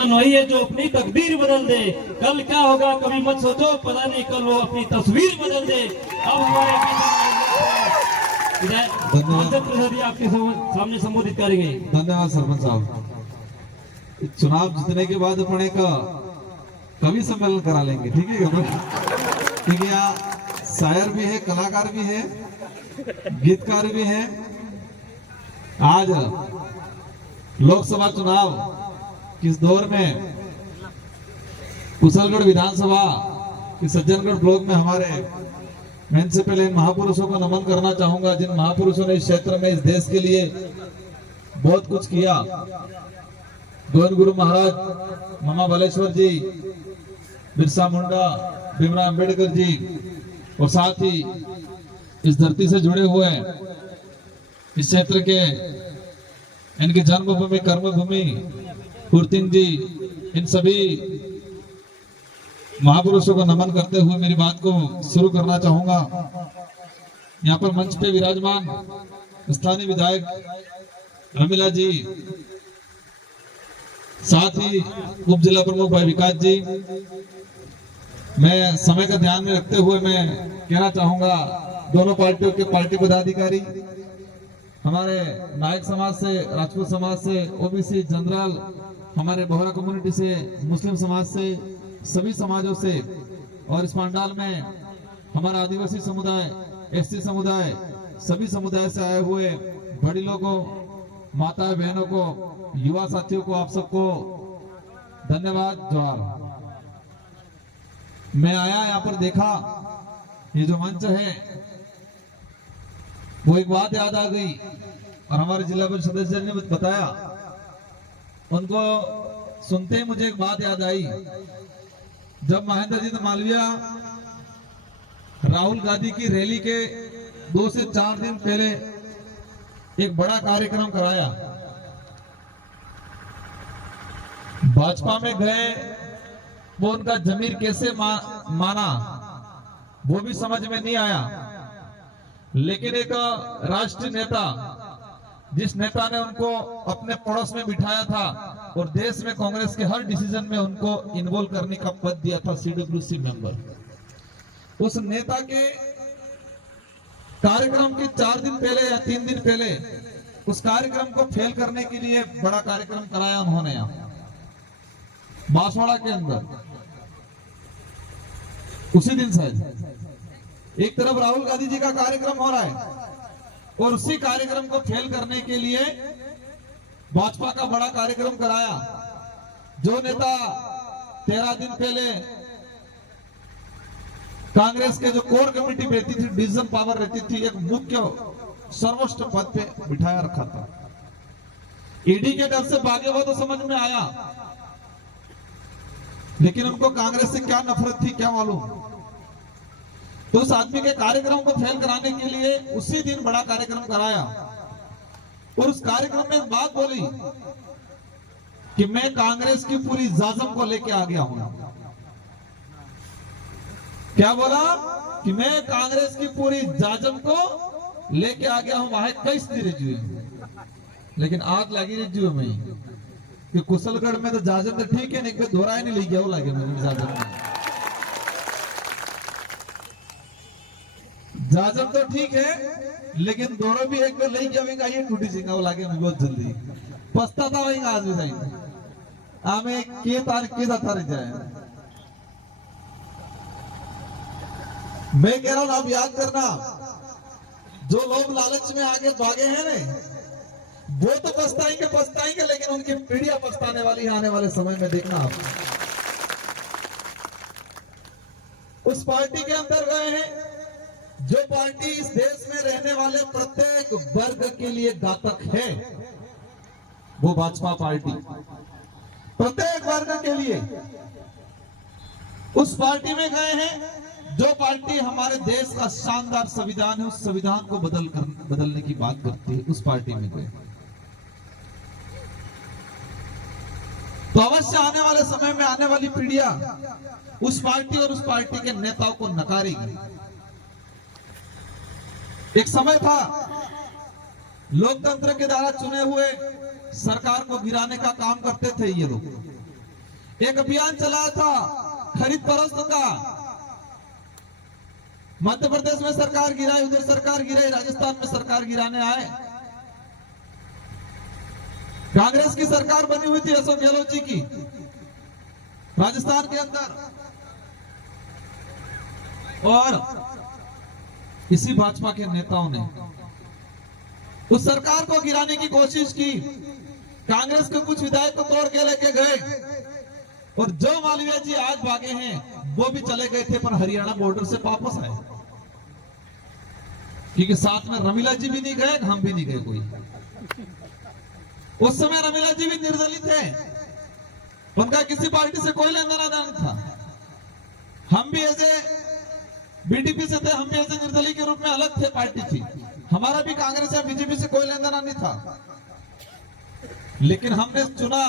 वही है जो अपनी तकदीर बदल दे। कल क्या होगा कभी मत सोचो, पता नहीं कल वो अपनी तस्वीर बदल दे। अब हमारे आपके सामने संबोधित करेंगे। धन्यवाद सरपंच साहब। चुनाव जीतने के बाद अपन एक कवि सम्मेलन करा लेंगे, ठीक है? क्योंकि यहाँ शायर भी है, कलाकार भी है, गीतकार भी है। आज लोकसभा चुनाव किस दौर में कुशलगढ़ विधानसभा के सज्जनगढ़ ब्लॉक में हमारे, मैं इनसे पहले इन महापुरुषों को नमन करना चाहूंगा जिन महापुरुषों ने इस क्षेत्र में, इस देश के लिए बहुत कुछ किया। गोविंद गुरु महाराज, मामा बालेश्वर जी, बिरसा मुंडा, भीमराव अंबेडकर जी, और साथ ही इस धरती से जुड़े हुए इस क्षेत्र के, इनकी जन्मभूमि, कर्मभूमि कुर्तिंग जी, इन सभी महापुरुषों को नमन करते हुए मेरी बात को शुरू करना चाहूंगा। यहाँ पर मंच पे विराजमान स्थानीय विधायक रमीला जी, साथ ही उप जिला प्रमुख भाई विकास जी। मैं समय का ध्यान में रखते हुए मैं कहना चाहूंगा, दोनों पार्टियों के पार्टी पदाधिकारी, हमारे नायक समाज से, राजपूत समाज से, ओबीसी, जनरल, हमारे बोहरा कम्युनिटी से, मुस्लिम समाज से, सभी समाजों से, और इस पंडाल में हमारा आदिवासी समुदाय, एससी समुदाय, सभी समुदाय से आए हुए बड़ी लोगों, माताएं बहनों को, युवा साथियों को, आप सबको धन्यवाद, जोहार। मैं आया यहाँ पर देखा ये जो मंच है, वो एक बात याद आ गई और हमारे जिला परिषद सदस्य ने बताया, उनको सुनते ही मुझे एक बात याद आई। जब महेंद्र जी मालवीय राहुल गांधी की रैली के 2 से 4 दिन पहले एक बड़ा कार्यक्रम कराया, भाजपा में गए, वो उनका जमीर कैसे माना वो भी समझ में नहीं आया। लेकिन एक राष्ट्रीय नेता, जिस नेता ने उनको अपने पड़ोस में बिठाया था और देश में कांग्रेस के हर डिसीजन में उनको इन्वॉल्व करने का पद दिया था, CWC मेंबर, उस नेता के कार्यक्रम के 4 दिन पहले या 3 दिन पहले उस कार्यक्रम को फेल करने के लिए बड़ा कार्यक्रम कराया उन्होंने यहाँ बांसवाड़ा के अंदर। उसी दिन शायद एक तरफ राहुल गांधी जी का कार्यक्रम हो रहा है और उसी कार्यक्रम को फेल करने के लिए भाजपा का बड़ा कार्यक्रम कराया। जो नेता 13 दिन पहले कांग्रेस के जो कोर कमेटी रहती थी, डिसीजन पावर रहती थी, एक मुख्य सर्वोच्च पद पे बिठाया रखा था, ईडी के डर से भागे वो तो समझ में आया, लेकिन उनको कांग्रेस से क्या नफरत थी क्या मालूम। तो उस आदमी के कार्यक्रम को फेल कराने के लिए उसी दिन बड़ा कार्यक्रम कराया और उस कार्यक्रम में एक बात बोली कि मैं कांग्रेस की पूरी जाजम को लेके आ गया हूं। क्या बोला कि मैं कांग्रेस की पूरी जाजम को लेके आ गया हूं। वहां कई रजी लेकिन आग लगी रजी में कि कुशलगढ़ में तो जाजम तो ठीक है, नहीं दोहराया नहीं ले गया वो लगे मेरे जाजम में। जाजम तो ठीक है, लेकिन दोनों भी एक बार ले जाएगा, ये टूटी सिंगा वो लागे बहुत जल्दी पछता था वही आज भी जाएंगे आमे के तार के था जाए। मैं कह रहा हूं, आप याद करना, जो लोग लालच में आगे भागे हैं ना, वो तो पछताएंगे, लेकिन उनकी पीढ़ियां पछताने वाली है आने वाले समय में। देखना आप उस पार्टी के अंदर गए हैं जो पार्टी इस देश में रहने वाले प्रत्येक वर्ग के लिए घातक है, वो भाजपा पार्टी प्रत्येक वर्ग के लिए। उस पार्टी में गए हैं जो पार्टी हमारे देश का शानदार संविधान है, उस संविधान को बदलने की बात करती है, उस पार्टी में गए। तो अवश्य आने वाले समय में आने वाली पीढ़ियां उस पार्टी और उस पार्टी के नेताओं को नकारेगी। एक समय था लोकतंत्र के द्वारा चुने हुए सरकार को गिराने का काम करते थे ये लोग, एक अभियान चलाया था खरीद फरोख्त का। मध्य प्रदेश में सरकार गिराई, उधर सरकार गिराई, राजस्थान में सरकार गिराने आए। कांग्रेस की सरकार बनी हुई थी अशोक गहलोत जी की राजस्थान के अंदर, और इसी भाजपा के नेताओं ने उस सरकार को गिराने की कोशिश की। कांग्रेस के कुछ विधायक को तोड़ के लेके गए, और जो मालवीय जी आज भागे हैं वो भी चले गए थे, पर हरियाणा बॉर्डर से वापस आए, क्योंकि साथ में रमीला जी भी नहीं गए, हम भी नहीं गए कोई। उस समय रमीला जी भी निर्दलित थे, उनका किसी पार्टी से कोई लेना देना नहीं था। हम भी ऐसे बीटीपी से थे, हम भी ऐसे निर्दलीय के रूप में अलग थे, पार्टी थी हमारा भी। कांग्रेस या बीजेपी से कोई लेना देना नहीं था, लेकिन हमने चुना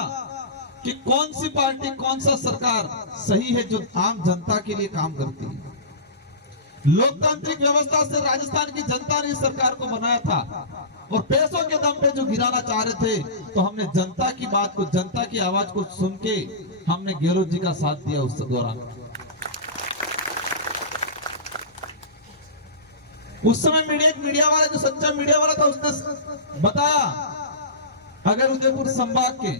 कि कौन सी पार्टी, कौन सा सरकार सही है जो आम जनता के लिए काम करती है। लोकतांत्रिक व्यवस्था से राजस्थान की जनता ने इस सरकार को बनाया था, और पैसों के दम पे जो गिराना चाह रहे थे, तो हमने जनता की बात को, जनता की आवाज को सुन के हमने गहलोत जी का साथ दिया उस दौरान। उस समय मीडिया वाला, जो सच्चा मीडिया वाला था, उसने बताया अगर उदयपुर संभाग के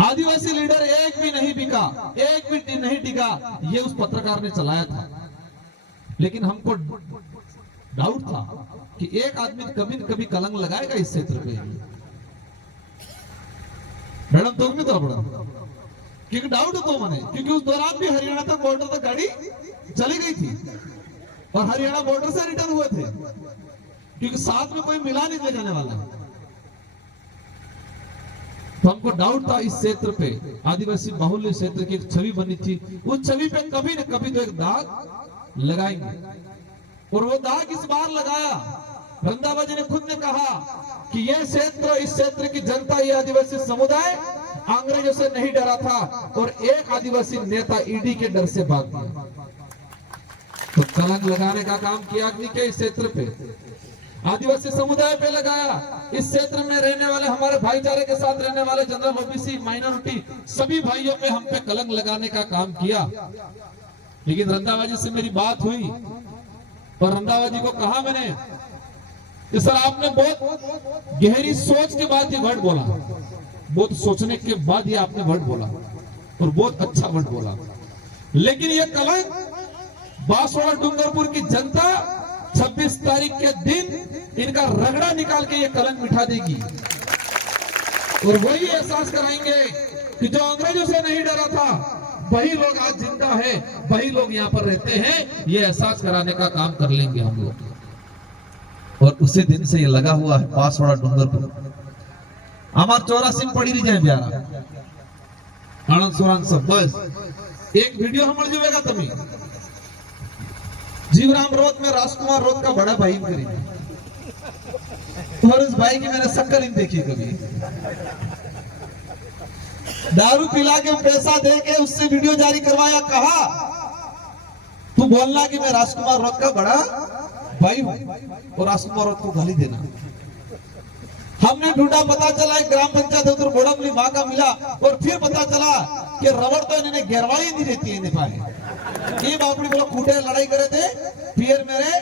आदिवासी लीडर एक भी नहीं बिका, एक भी नहीं टिका, ये उस पत्रकार ने चलाया था। लेकिन हमको डाउट था कि एक आदमी कभी न कभी कलंक लगाएगा इस क्षेत्र पे। मैडम तो नहीं था बड़ा, क्योंकि डाउट तो मैंने, क्योंकि उस दौरान भी हरियाणा तक बॉर्डर तक गाड़ी चली गई थी, और हरियाणा बॉर्डर से रिटर्न हुए थे, क्योंकि साथ में कोई मिला नहीं ले जाने वाला। तो हमको डाउट था इस क्षेत्र पे, आदिवासी बाहुल्य क्षेत्र की एक छवि बनी थी, उस छवि पे कभी न कभी तो एक दाग लगाएंगे, और वो दाग इस बार लगाया। रंधावा जी ने खुद ने कहा कि यह क्षेत्र, इस क्षेत्र की जनता, ये आदिवासी समुदाय अंग्रेजों से नहीं डरा था, और एक आदिवासी नेता ईडी के डर से भाग गया। तो कलंक लगाने का काम किया कि नहीं इस क्षेत्र पे, आदिवासी समुदाय पे लगाया। इस क्षेत्र में रहने वाले, हमारे भाईचारे के साथ रहने वाले जनरल, ओबीसी, माइनॉरिटी, सभी भाइयों पे हम पे कलंक लगाने का काम किया। लेकिन रंधावा जी से मेरी बात हुई, और रंधावा जी को कहा मैंने कि सर आपने बहुत गहरी सोच के बाद ये वर्ड बोला, बहुत सोचने के बाद ये आपने वर्ड बोला, और बहुत अच्छा वर्ड बोला। लेकिन ये कलंक बांसवाड़ा डूंगरपुर की जनता 26 तारीख के दिन इनका रगड़ा निकाल के ये कलंक मिटा देगी, और वही एहसास कराएंगे कि जो अंग्रेजों से नहीं डरा था, वही लोग आज जिंदा है, वही लोग यहाँ पर रहते हैं। ये एहसास कराने का काम कर लेंगे हम लोग। और उसी दिन से ये लगा हुआ है बांसवाड़ा डूंगरपुर। हमार 84 पड़ी रही जाए ब्यारा आनंद सुरान सब, बस एक वीडियो हमारे जुएगा तभी जीवराम रोड में राजकुमार रोड का बड़ा भाई करी, और उस भाई की मैंने शक्कर नहीं देखी कभी। दारू पिला के पैसा दे के उससे वीडियो जारी करवाया, कहा तू बोलना कि मैं राजकुमार रोड का बड़ा भाई हूं, और राजकुमार रोड को गाली देना। हमने ढूंढा, पता चला एक ग्राम पंचायत उधर बोड़मली माँ का मिला, और फिर पता चला कि रबड़ तो इन्हें घेरवाई नहीं रहती है नेपाली। ये बापड़ी बोला कूटे लड़ाई करे थे फिर मेरे,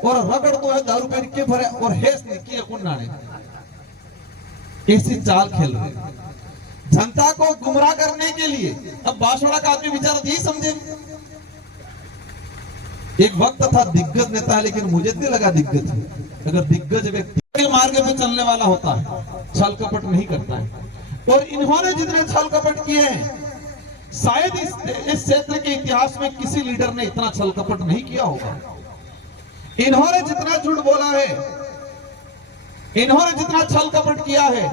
और रगड़ तो है दारू पहन के भरे, और हेस नहीं किए कुन्नाने। ऐसी चाल खेल रहे जनता को गुमराह करने के लिए। अब बांसवाड़ा का आदमी बेचारा यही समझे, एक वक्त था दिग्गज नेता है, लेकिन मुझे नहीं लगा दिग्गज है। अगर दिग्गज व्यक्ति के मार्ग पे चलने वाला होता है, छल कपट नहीं करता है, और इन्होंने जितने छल कपट किए हैं, शायद इस क्षेत्र के इतिहास में किसी लीडर ने इतना छल कपट नहीं किया होगा। इन्होंने जितना झूठ बोला है, इन्होंने जितना छल कपट किया है,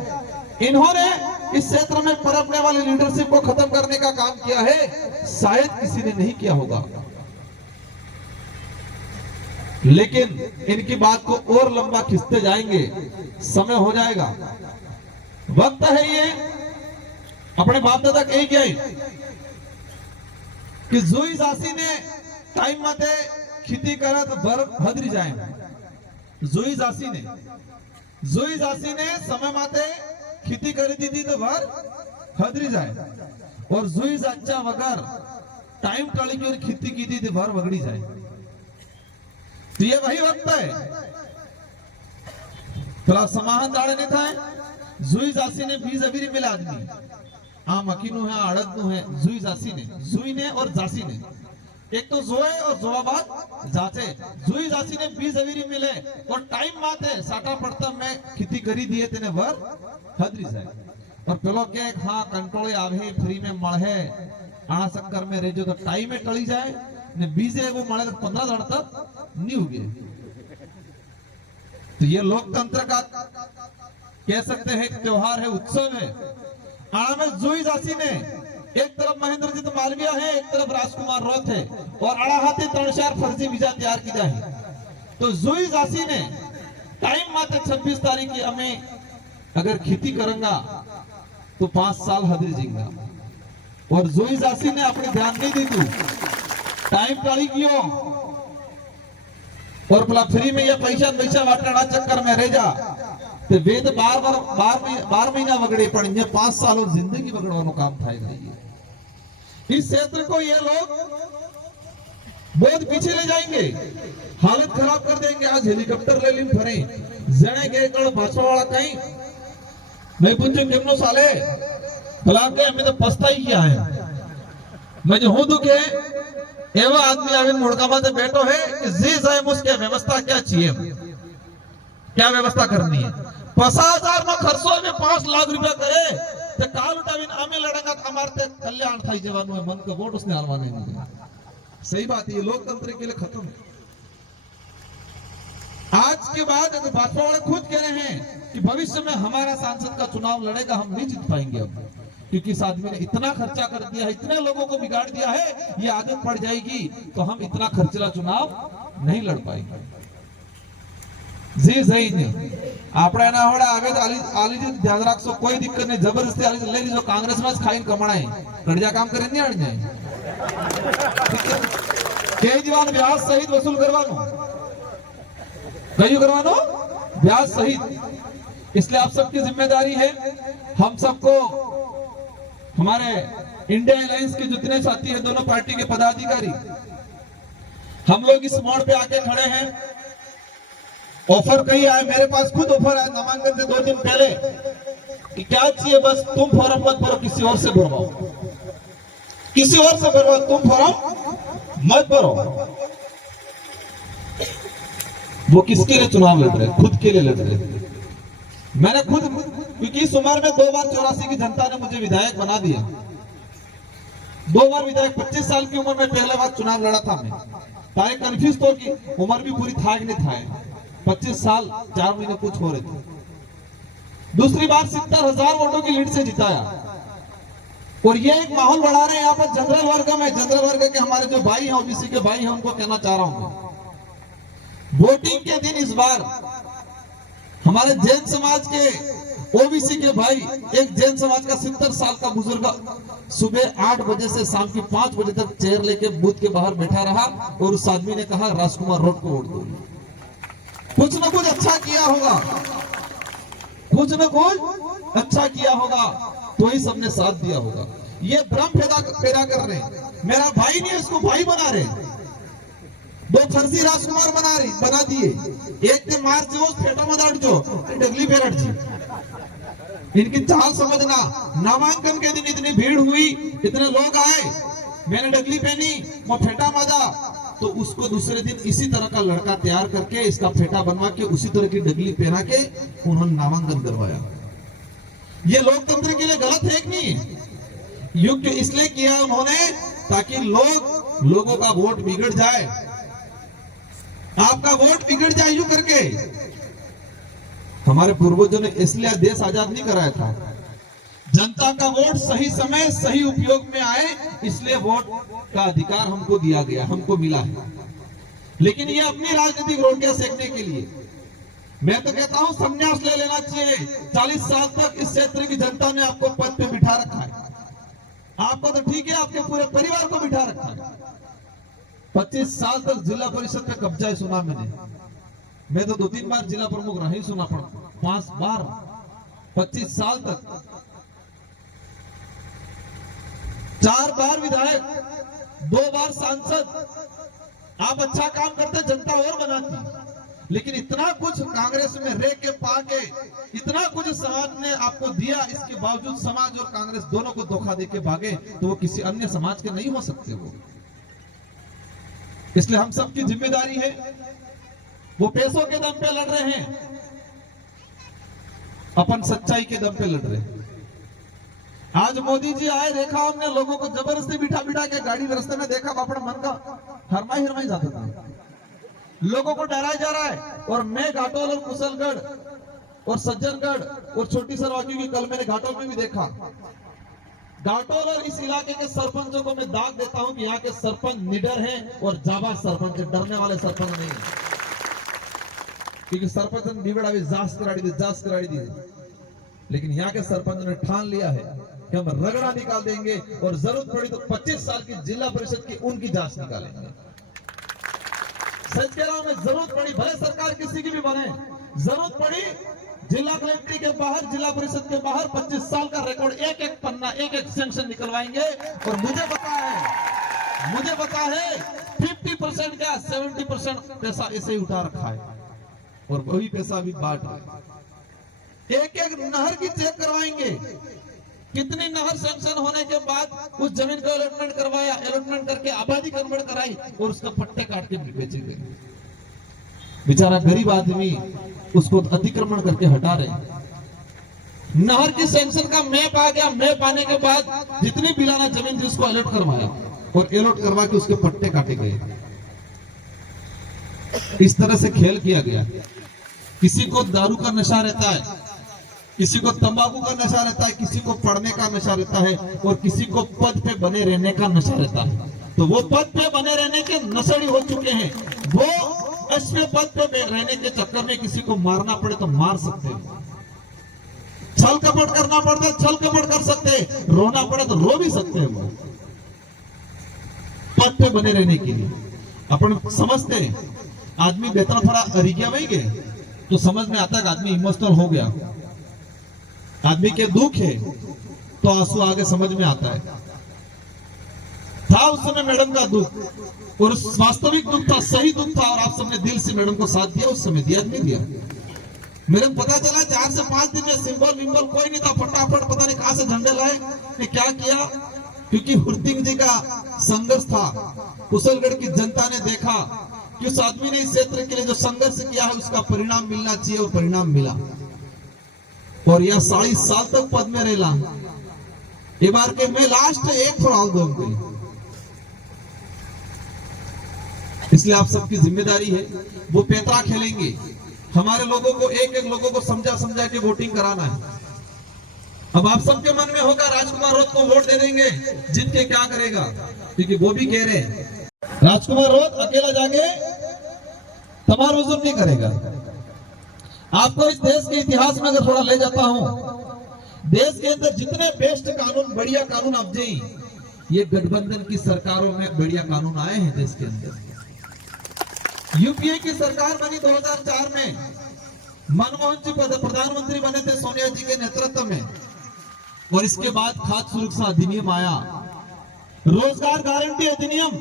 इन्होंने इस क्षेत्र में पनपने वाली लीडरशिप को खत्म करने का काम किया है, शायद किसी ने नहीं किया होगा। लेकिन इनकी बात को और लंबा खींचते जाएंगे, समय हो जाएगा, वक्त है ये। अपने बाप दादा कही गए कि जुई जासी ने टाइम मते खेती करत बर हदरी जाए। जुई जासी ने समय माते खेती કરી દીધી તો વાર હદરી જાય और जुई जाचा वगर टाइम टली की और खेती की थी વાર वगड़ी जाए। तो ये वही वक्त है પેલા સમાહન દાડે नहीं था जुई जासी ने बीज अभी मिला आदमी आ मकीनु है अड़दनु है जुई जासी ने जुई ने और जासी ने एक तो जोए और जोआबाद जाचे जुई जासी ने बीज अभी मिले और टाइम माते साटा पड़ता मैं खेती करी दिए तेने वर हदरी जाए और पेलो के हाँ कंट्रोल आवे फ्री में मळे आना चक्कर में रह जो तो टाइम में टली जाए ने बीजे वो मळे तो 15 दिन तक नहीं उगे। तो ये लोकतंत्र का कह सकते हैं त्योहार है उत्सव है। आना में जुई जासी ने एक तरफ महेंद्रजीत मालविया है एक तरफ राजकुमार रोथ है और अड़ा हाथी 3-4 फर्जी वीजा तैयार की जाए। तो जुई जासी ने टाइम मात्र 26 तारीख की हमें अगर खेती करूंगा तो 5 साल हदरी जींगा और जुई जासी ने अपने ध्यान नहीं दी तू टाइम टाली कियो और भला फ्री में ये पैसा वाटना चक्कर में रह जा तो वेद बार महीना वगड़े पण ये 5 साल और जिंदगी वगड़वानो काम થાય नहीं है। इस क्षेत्र को ये लोग बहुत पीछे ले जाएंगे हालत खराब कर देंगे। आज हेलीकॉप्टर ले लीन फरे जने के कण भाषा वाला कहीं मैं पूछूं केमनो साले भला के हमें तो पछताई किया है मैं जो हूं तो के एवा आदमी आवे मुड़का में बैठो है कि जी साहब उसके व्यवस्था क्या चाहिए क्या व्यवस्था करनी है 50,000 में खर्चो में 5 लाख रुपया करे तो काल उठावीन आमे लड़ेगा हमारे ते कल्याण थाई जवानो है मन का वोट उसने हारवाने नहीं। सही बात है ये लोकतंत्र के लिए खत्म है। आज के बाद अगर भाजपा वाले खुद कह रहे हैं कि भविष्य में हमारा सांसद का चुनाव लड़ेगा हम नहीं जीत पाएंगे अब क्योंकि इस आदमी ने इतना खर्चा कर दिया है इतने लोगों को बिगाड़ दिया है ये आदत पड़ जाएगी तो हम इतना खर्चीला चुनाव नहीं लड़ पाएंगे। जी सही नहीं આપણે એના હોડા આવે તો આલી ધ્યાન રાખશો કોઈ દિક્કત નહીં જબરદસ્તી આલી લઈ લીજો કાંગ્રેસ માં જ ખાઈને કમાણાય કડજા કામ કરીને નહીં આડી જાય કે દીવાન વ્યાજ સહિત વસૂલ કરવાનો कहीं करवानो ब्याज सहित। इसलिए आप सबकी जिम्मेदारी है हम सबको हमारे इंडिया अलायंस के जितने साथी हैं दोनों पार्टी के पदाधिकारी हम लोग इस मोड़ पे आके खड़े हैं। ऑफर कहीं आए मेरे पास खुद ऑफर आया नामांकन से 2 दिन पहले कि क्या चाहिए बस तुम फॉर्म मत भरो किसी और से भरवाओ किसी और से भरवाओ तुम फॉर्म मत भरो। वो किसके लिए चुनाव लड़ रहे खुद के लिए लड़ रहे। मैंने खुद क्योंकि इस उम्र में 2 बार 84 की जनता ने मुझे विधायक बना दिया 2 बार विधायक 25 साल की उम्र में पहला बार चुनाव लड़ा था मैं तारे कंफ्यूज तो कि उम्र भी पूरी था नहीं था 25 साल 4 महीने कुछ हो रहे थे। दूसरी बार 70,000 वोटों की लीड से जिताया और ये एक माहौल बढ़ा रहे हैं यहाँ पर जनरल वर्ग में जनरल वर्ग के हमारे जो भाई हैं ओबीसी के भाई हैं उनको कहना चाह रहा हूं वोटिंग के दिन इस बार हमारे जैन समाज के ओबीसी के भाई एक जैन समाज का 70 साल का बुजुर्ग सुबह 8 बजे से शाम की 5 बजे तक चेयर लेके बूथ के बाहर बैठा रहा और उस आदमी ने कहा राजकुमार रोड को वोट दो। कुछ न कुछ अच्छा किया होगा कुछ न कुछ अच्छा किया होगा तो ही सबने साथ दिया होगा। ये भ्रम पैदा कर रहे हैं मेरा भाई नहीं इसको भाई बना रहे 2 फर्जी राजकुमार बना दिए एक ने मार जो फेटा मत जो डगली पेरट जी इनकी चाल समझना। नामांकन के दिन इतनी भीड़ हुई इतने लोग आए मैंने डगली पहनी वो फेटा मादा तो उसको दूसरे दिन इसी तरह का लड़का तैयार करके इसका फेटा बनवा के उसी तरह की डगली पहना के उन्होंने नामांकन करवाया। ये लोकतंत्र के लिए गलत है कि नहीं? युक्त इसलिए किया उन्होंने ताकि लोगों का वोट बिगड़ जाए आपका वोट बिगड़ जाए यूं करके। हमारे पूर्वजों ने इसलिए देश आजाद नहीं कराया था जनता का वोट सही समय सही उपयोग में आए इसलिए वोट का अधिकार हमको दिया गया हमको मिला है। लेकिन ये अपनी राजनीतिक रोटियां सेकने के लिए मैं तो कहता हूं संन्यास ले लेना चाहिए। 40 साल तक इस क्षेत्र की जनता ने आपको पद पे बिठा रखा है आपको तो ठीक है आपके पूरे परिवार को बिठा रखा है। 25 साल तक जिला परिषद पे कब्जा है सुना मैंने मैं तो 2-3 बार जिला प्रमुख रहा ही सुना पड़ा 5 बार 25 साल तक 4 बार विधायक, 2 बार सांसद। आप अच्छा काम करते, जनता और बनाती। लेकिन इतना कुछ कांग्रेस में रह के पाके, इतना कुछ समाज ने आपको दिया, इसके बावजूद समाज और कांग्रेस दोनों को धोखा देके भागे, तो वो किसी अन्य समाज के नहीं हो सकते वो। इसलिए हम सबकी जिम्मेदारी है। वो पैसों के दम पे लड़ रहे हैं, अपन सच्चाई के दम पे लड़ रहे हैं। आज मोदी जी आए, देखा हमने लोगों को जबरदस्ती बिठा बिठा के गाड़ी में रास्ते में देखा, अपना मन का हरमाई जाता था। लोगों को डराया जा रहा है। और मैं घाटोल और कुशलगढ़ और सज्जनगढ़ और छोटी सरवाकी की कल मैंने घाटोल में भी देखा। घाटोल और इस इलाके के सरपंचों को मैं दाग देता हूं कि यहाँ के सरपंच निडर हैं और जाबाज सरपंच, डरने वाले सरपंच नहीं है। क्योंकि सरपंच ने निबड़ा भी जांच कराड़ी दी, लेकिन यहाँ के सरपंच ने ठान लिया है कि हम रगड़ा निकाल देंगे और जरूरत पड़ी तो 25 साल की जिला परिषद की उनकी जांच निकालेंगे। सच कह रहा हूं मैं, जरूरत पड़ी, भले सरकार किसी की भी बने, जरूरत पड़ी जिला कलेक्ट्री के बाहर, जिला परिषद के बाहर 25 साल का रिकॉर्ड, एक एक पन्ना, एक एक सेंक्शन निकलवाएंगे। और मुझे पता है 50% क्या 70% पैसा ऐसे ही उठा रखा है और वही पैसा भी बांट रहे। एक एक नहर की चेक करवाएंगे, कितनी नहर सैंक्शन होने के बाद उस जमीन को अलॉटमेंट करवाया, अलॉटमेंट करके आबादी कन्वर्ट कराई और उसका पट्टे काट के बेचे गए। बेचारा गरीब आदमी उसको अतिक्रमण करके हटा रहे। नहर की सैंक्शन का मैप आ गया, मैप आने के बाद जितनी बिलाना जमीन थी उसको अलॉट करवाया और अलॉट करवा के उसके पट्टे काटे गए। इस तरह से खेल किया गया। किसी को दारू का नशा रहता है, किसी को तंबाकू का नशा रहता है, किसी को पढ़ने का नशा रहता है और किसी को पद पे बने रहने का नशा रहता है। तो वो पद पे बने रहने के नशेड़ी हो चुके हैं, वो ऐसे पद पे रहने के चक्कर में किसी को मारना पड़े तो मार सकते हैं, छल कपट करना पड़ता है छल कपट कर सकते हैं, रोना पड़े तो रो भी सकते हैं। वो पद पे बने रहने के लिए अपन समझते हैं आदमी वेतन थोड़ा अरिज्ञा वही गए तो समझ में आता है कि आदमी इमोशनल हो गया, आदमी के दुख है तो आंसू आगे समझ में आता है। था उस समय मैडम का दुख और वास्तविक दुख था, सही दुख था और आप सबने दिल से मैडम को साथ दिया, उस समय दिया नहीं दिया। मेरे को पता चला 4 से 5 दिन में सिंबल विंबल कोई नहीं था, फटाफट पता नहीं कहां से झंडे लाए, ने क्या किया, क्योंकि हुरतिंग जी का संघर्ष था। कुशलगढ़ की जनता ने देखा कि उस आदमी ने इस क्षेत्र के लिए जो संघर्ष किया है उसका परिणाम मिलना चाहिए और परिणाम मिला और यह 40 साल तक पद में रहेला। ये बार के मैं लास्ट एक फुराव दूंगी, इसलिए आप सबकी जिम्मेदारी है। वो पैतरा खेलेंगे, हमारे लोगों को एक एक लोगों को समझा के वोटिंग कराना है। अब आप सबके मन में होगा राजकुमार रोत को वोट दे देंगे, जीत के क्या करेगा, क्योंकि वो भी कह रहे हैं राजकुमार रोत अकेला जाके तमार वजूद नहीं करेगा। आपको इस देश के इतिहास में अगर थोड़ा ले जाता हूं, देश के अंदर जितने बेस्ट कानून, बढ़िया कानून अब जी ये गठबंधन की सरकारों में बढ़िया कानून आए हैं देश के अंदर। यूपीए की सरकार बनी 2004 में, मनमोहन जी प्रधानमंत्री बने थे सोनिया जी के नेतृत्व में, और इसके बाद खाद्य सुरक्षा अधिनियम आया, रोजगार गारंटी अधिनियम,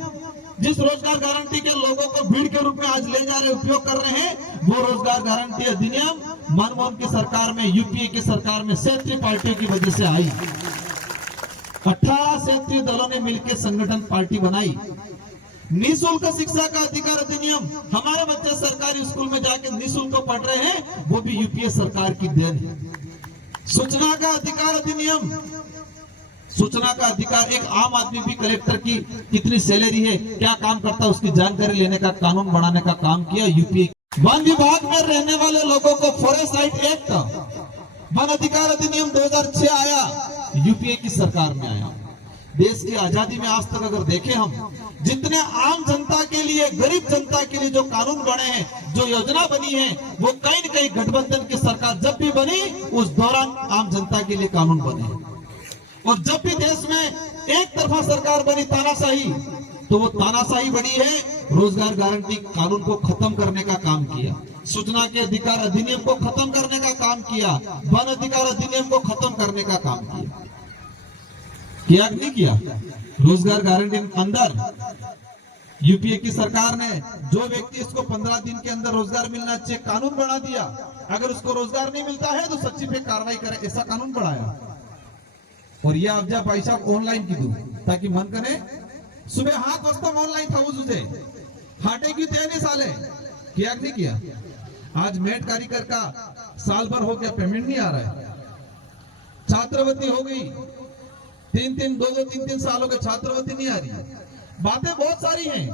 जिस रोजगार गारंटी के लोगों को भीड़ के रूप में आज ले जा रहे, उपयोग कर रहे हैं, वो रोजगार गारंटी अधिनियम मनमोहन की सरकार में, यूपीए की सरकार में क्षेत्रीय पार्टियों की वजह से आई। 18 क्षेत्रीय दलों ने मिलकर संगठन पार्टी बनाई। निःशुल्क शिक्षा का अधिकार अधिनियम, हमारे बच्चे सरकारी स्कूल में जाके निःशुल्क पढ़ रहे हैं, वो भी यूपीए सरकार की देन है। सूचना का अधिकार अधिनियम, सूचना का अधिकार, एक आम आदमी भी कलेक्टर की कितनी सैलरी है, क्या काम करता है, उसकी जानकारी लेने का कानून बनाने का काम किया यूपीए। वन विभाग में रहने वाले लोगों को फॉरेस्ट राइट एक्ट, वन अधिकार अधिनियम 2006 आया, यूपीए की सरकार में आया। देश की आजादी में आज तक अगर देखें हम, जितने आम जनता के लिए, गरीब जनता के लिए जो कानून बने हैं, जो योजना बनी है, वो कहीं न कहीं गठबंधन की सरकार जब भी बनी उस दौरान आम जनता के लिए कानून बने। और जब भी देश में एक तरफा सरकार बनी, तानाशाही, तो वो तानाशाही बड़ी है, रोजगार गारंटी कानून को खत्म करने का काम किया, सूचना के अधिकार अधिनियम को खत्म करने का काम किया, वन अधिकार अधिनियम को खत्म करने का काम किया कि नहीं किया? रोजगार गारंटी के अंदर यूपीए की सरकार ने जो व्यक्ति इसको 15 दिन के अंदर रोजगार मिलना चाहिए कानून बना दिया। अगर उसको रोजगार नहीं मिलता है तो सच्ची पे कार्रवाई करे, ऐसा कानून बनाया। और यह अफजा पैसा ऑनलाइन की दू ताकि मन करे सुबह हाथ वस्तम ऑनलाइन था तुझे हाटे की तैयारी साले किया नहीं किया? आज मेट कारीगर का साल भर हो गया, पेमेंट नहीं आ रहा है। छात्रवृत्ति हो गई, 2-3 सालों के छात्रवृत्ति नहीं आ रही है। बातें बहुत सारी हैं,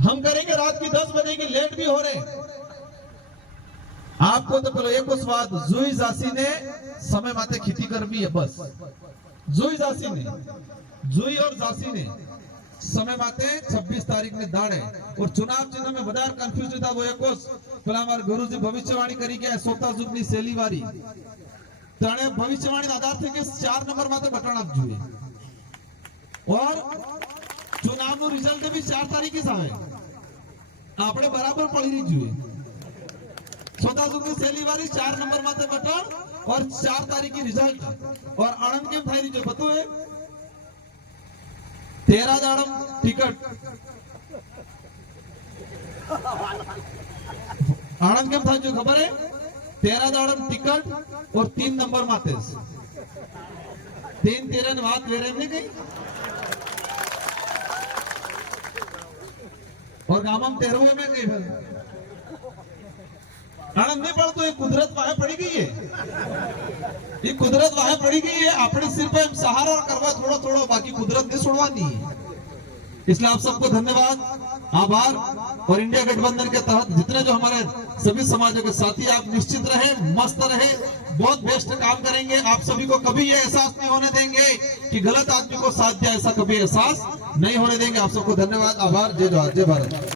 हम करेंगे रात की 10 बजे की लेट भी हो रहे। आपको तो चलो एक स्वाद जुई जासी ने समय माते खेती कर भी है, बस जुई जासी ने, जुई और जासी ने समय माते 26 तारीख ने दाड़े और चुनाव चिन्ह में વધારે कंफ्यूज था। वो एक પેલા મારા ગુરુજી ભવિષ્યવાણી કરી કે સોતા જુગની શૈલી વાળી તણે ભવિષ્યવાણી આધાર થી કે 4 નંબર માતે બટન આપજો और चुनाव નું રિઝલ્ટ भी 4 તારીખે જ આવે, આપણે બરાબર પડી રહી જોઈએ। સોતા જુગની શૈલી વાળી 4 નંબર માતે બટન और 4 तारीख की रिजल्ट और आनंद केम थाई रही पतो है 13 दाड़म टिकट आनंद केम थाई जो खबर है 13 दाड़म टिकट और 3 नंबर माते 3-13 ने बात वेरे नहीं गई और गामम 13वें में गई फिर आनंद नहीं पड़तो, ये कुदरत वाहे पड़ी गई है, ये कुदरत वाहे पड़ी गई है। अपने सिर पे सहारा करवा थोड़ा थोड़ा, बाकी कुदरत ने छोड़वानी है। इसलिए आप सबको धन्यवाद, आभार। और इंडिया गठबंधन के तहत जितने जो हमारे सभी समाजों के साथी, आप निश्चित रहे, मस्त रहे, बहुत बेस्ट काम करेंगे। आप सभी को कभी ये एहसास नहीं होने देंगे कि गलत आदमी को साथ दिया, ऐसा कभी एहसास नहीं होने देंगे। आप सबको धन्यवाद, आभार। जय जवाहर, जय भारत।